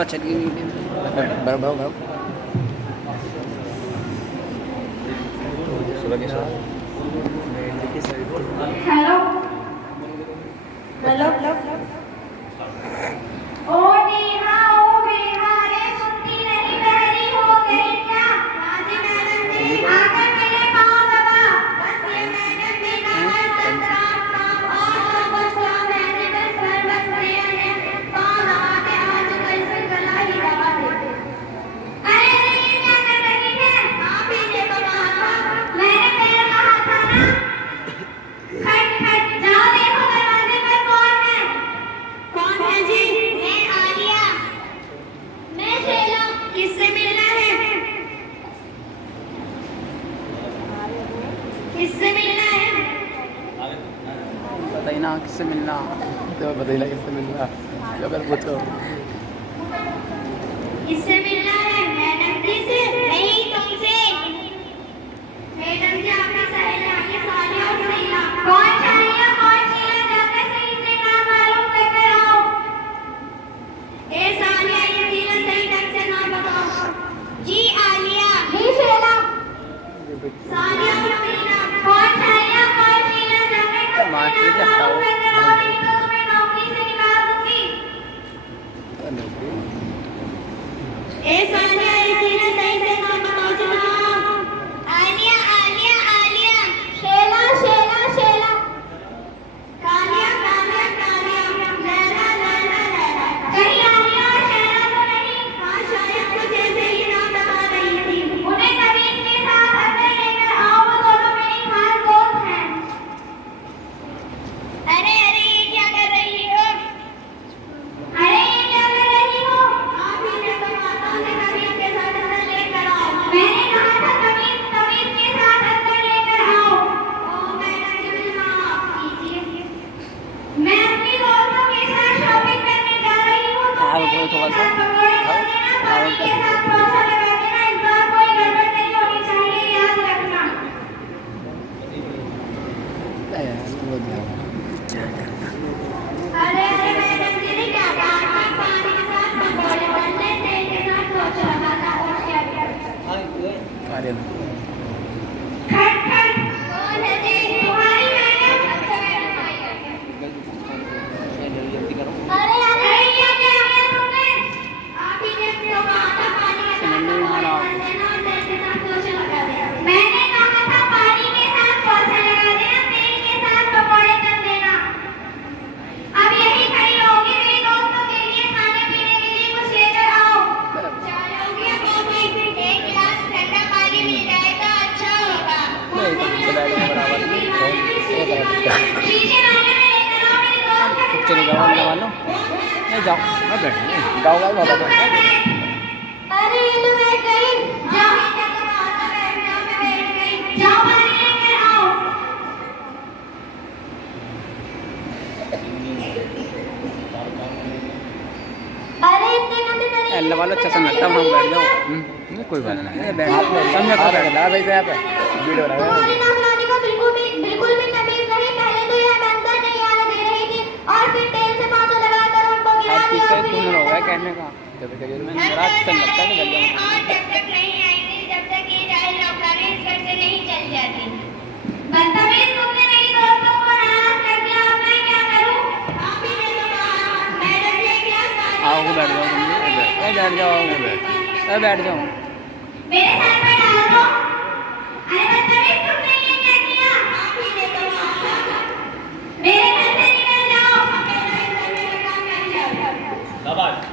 बस चलिए बराबर हेलो हेलो ओ नेहा रे सुनती नहीं बहरी हो गई क्या राजी मैडम ने आकर मेरे पाँव दबा बस ये मैडम बिना है चुपचाप काम और समझता मैंने बस घर बस गया है पाँव दबा के आज कैसे गला ही दबा देते अरे ये क्या कर रही है आप ही ने तो कहा था मैंने पैर कहा था ना खट खट जाओ देखो दरवाजे पर कौन है जी मैं आलिया मैं शैला किससे मिलना है बताइए ना किससे मिलना तो बताइए ना किससे मिलना जो अगर पूछो किससे मिलना है मैडम जी से नहीं तुमसे मैडम जी आपकी सहेलियां की सालिया और सहेलियां कौन सहेलियां कौन शीला जाकर सही से नाम मालूम करके आओ ए सालिया ये शीला सही ढंग से नाम बताओ जी आलिया जी शैला सालिया और सहेलियां कौन सहेलियां कौन शीला जाकर मास्टर जी हटाओ मैं नौकरी से निकाल दूंगी ए सालिया ये शीला सही से नाम बताओ जनाब आलिया आलिया आलिया शैला शैला शैला कालिया कालिया कालिया लैला लैला लैला कहीं आलिया और शैला तो नहीं हाँ शायद कुछ ऐसे ही नाम बता रही थी उन्हें करीब के साथ अंदर लेकर आओ वो दोनों मेरी खास दोस्त हैं अरे अरे ये क्या कर रही हो अरे ये क्या कर रही हो आप ही ने तो माता से कमीज के साथ अंदर लेकर आओ मैंने कहा था कमीज कमीज के साथ अंदर लेकर आओ ओ मैडम जी मुझे माफ कीजिए मैं अपनी दोस्तों के साथ शॉपिंग करने जा रही हूँ तो आओ कोई थोड़ा सा आओ के साथ पौधा लगा देना इस बार कोई गड़बड़ नहीं होनी चाहिए याद रखना अरे अरे मैडम जी ने क्या कहा कि पानी के साथ पकौड़े बनने तेल के साथ पोछा लगाना और क्या क्या खट खट कौन है जी तुम्हारी मैडम अच्छा मैडम आई है जल्दी करो अरे अरे क्या क्या किया तुमने आप ही ने तो कहा था पानी के साथ पकौड़े बनने और तेल के साथ पोछा लगा देना मैंने कहा था पानी के साथ पोछा लगा देना तेल के साथ पकौड़े कर देना अब यही खड़ी होगी मेरे दोस्तों के लिए खाने पीने के लिए कुछ लेकर आओ चाय होगी या कॉफी एक गिलास ठंडा पानी मिल जाए तो अच्छा होगा शीशे वाले में लेकर आओ मेरे दोस्त का चले जाओ लगा लो नहीं जाओ मैं बैठ गाँव गाँव बाबा अरे ये तो बैठ गई जाओ ये क्या तो आता बैठ जाओ मैं बैठ गई जाओ पानी लेकर आओ अरे इतने गंदे तरीके एल वाला अच्छा सा लगता है वहाँ बैठ जाओ नहीं कोई बात नहीं समझो कहाँ बैठा लगा सही से यहाँ पे वीडियो बना तुम्हारी नामलानी को बिल्कुल भी तमीज नहीं पहले तो यह मंजर नहीं आने दे रही थी और फिर तेल से पोंछा लगाकर उनको गिरा हर चीज़ दिया का तुम हो गया कहने का मैं रात से लगता है कि घर जाऊँ और जब तक नहीं आएंगे जब तक ये जाहिल नौकरानी इस घर से नहीं चल जाती बदतमीज तुमने मेरी दोस्तों को नाराज कर दिया अब मैं क्या करूं आप ही ने तो कहा मैडम जी क्या आओ बैठ जाओ तुम बैठ जाओ बैठ जाओ मेरे सर पे डाल दो अरे